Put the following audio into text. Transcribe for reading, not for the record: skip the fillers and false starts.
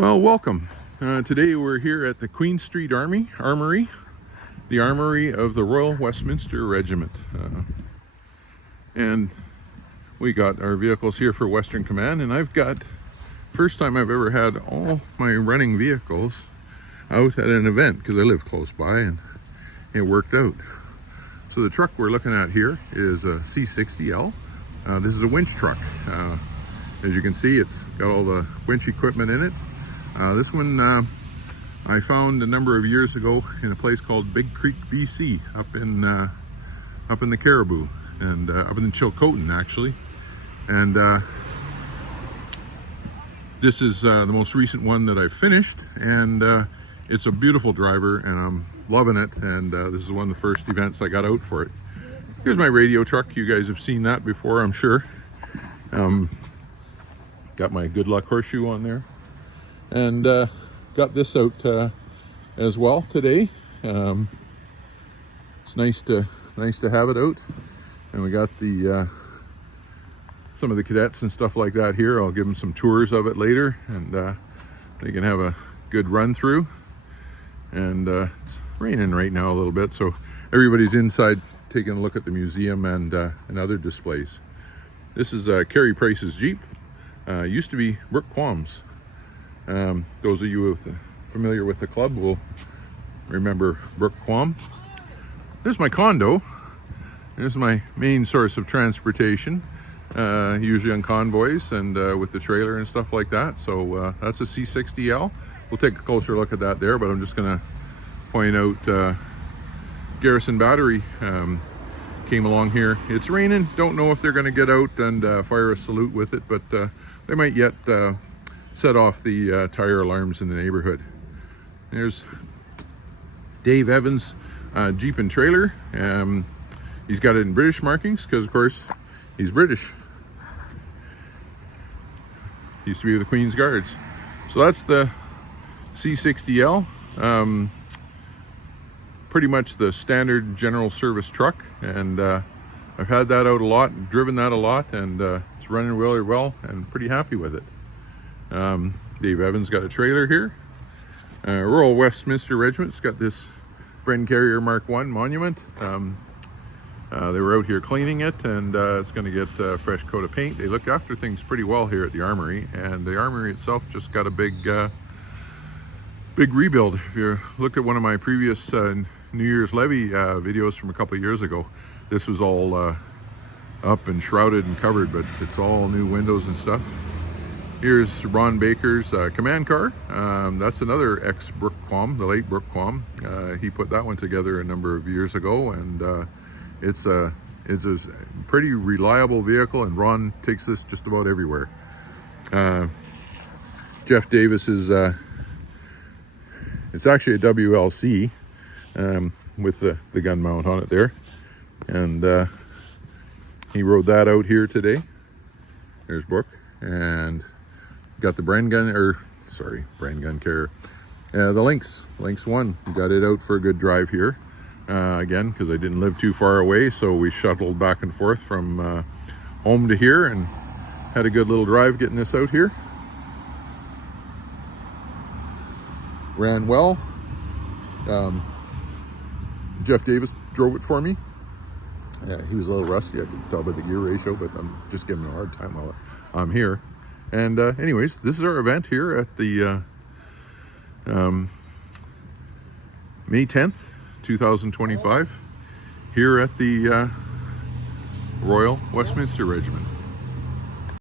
Well, welcome. Today we're here at the Queen Street Armory, the armory of the Royal Westminster Regiment. And we got our vehicles here for Western Command, and I've got, first time I've ever had all my running vehicles out at an event because I live close by and it worked out. So the truck we're looking at here is a C60L. This is a winch truck. As you can see, it's got all the winch equipment in it. This one I found a number of years ago in a place called Big Creek, BC, up in the Caribou, and up in Chilcotin actually. And this is the most recent one that I've finished, and it's a beautiful driver, and I'm loving it. And this is one of the first events I got out for it. Here's my radio truck. You guys have seen that before, I'm sure. Got my Good Luck horseshoe on there, and got this out as well today. It's nice to have it out, and we got the some of the cadets and stuff like that here. I'll give them some tours of it later, and they can have a good run through. And it's raining right now a little bit, so everybody's inside taking a look at the museum and other displays. This is Carey Price's Jeep. Used to be Brooke Quam's. Those of you familiar with the club will remember Brooke Quam. There's my condo. There's my main source of transportation, usually on convoys and with the trailer and stuff like that. So that's a C60L. We'll take a closer look at that there, but I'm just going to point out Garrison Battery came along here. It's raining. Don't know if they're going to get out and fire a salute with it, but they might yet set off the tire alarms in the neighborhood. There's Dave Evans' Jeep and trailer. He's got it in British markings because, of course, he's British. He used to be with the Queen's Guards. So that's the C60L. Pretty much the standard general service truck, and I've had that out a lot, driven that a lot, and it's running really well and pretty happy with it. Dave Evans got a trailer here. Royal Westminster Regiment's got this Bren Carrier Mark I monument. They were out here cleaning it, and it's going to get a fresh coat of paint. They look after things pretty well here at the armory, and the armory itself just got a big rebuild. If you looked at one of my previous New Year's levy videos from a couple of years ago, this was all up and shrouded and covered, but it's all new windows and stuff. Here's Ron Baker's command car. That's another ex-Brooke Quam, the late Brooke Quam. He put that one together a number of years ago, and it's a pretty reliable vehicle, and Ron takes this just about everywhere. Jeff Davis's it's actually a WLC with the gun mount on it there, and he rode that out here today. There's Brooke, and got the Bren gun carrier. The Lynx 1, got it out for a good drive here again because I didn't live too far away, so we shuttled back and forth from home to here and had a good little drive getting this out here. Ran well. Jeff Davis drove it for me. Yeah, he was a little rusty. I could tell by the gear ratio, but I'm just giving him a hard time while I'm here. And anyways, this is our event here at the May 10th, 2025, here at the Royal Westminster Regiment.